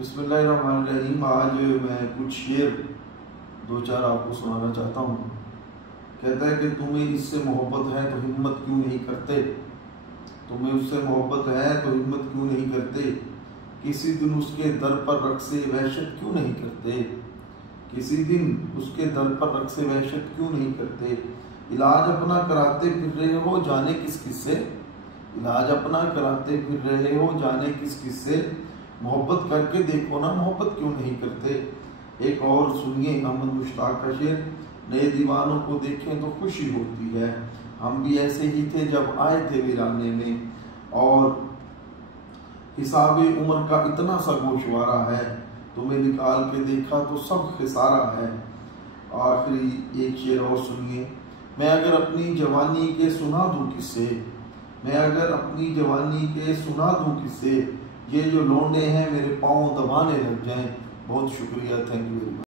بسم اللہ الرحمن الرحیم۔ آج میں کچھ شعر دو چار آپ کو سنانا چاہتا ہوں۔ کہتا ہے کہ تمہیں اس سے محبت ہے تو ہمت کیوں نہیں کرتے، تمہیں اس سے محبت ہے تو ہمت کیوں نہیں کرتے، کسی دن اس کے در پر رقص وحشت کیوں نہیں کرتے، کسی دن اس کے در پر رقص وحشت کیوں نہیں کرتے، علاج اپنا کراتے پھر رہے ہو جانے کس کس سے، علاج اپنا کراتے پھر رہے ہو جانے کس کس سے، محبت کر کے دیکھو نا محبت کیوں نہیں کرتے۔ ایک اور سنیے احمد مشتاق کا شعر۔ نئے دیوانوں کو دیکھیں تو خوشی ہوتی ہے، ہم بھی ایسے ہی تھے جب آئے تھے ویرانے میں، اور حساب عمر کا اتنا سا گوشوارہ ہے، تمہیں نکال کے دیکھا تو سب خسارہ ہے۔ آخری ایک شعر اور سنیے۔ میں اگر اپنی جوانی کے سنا دوں قصے، میں اگر اپنی جوانی کے سنا دوں قصے، یہ جو لونڈے ہیں میرے پاؤں دبانے لگ جائیں۔ بہت شکریہ، تھینک یو ویری مچ۔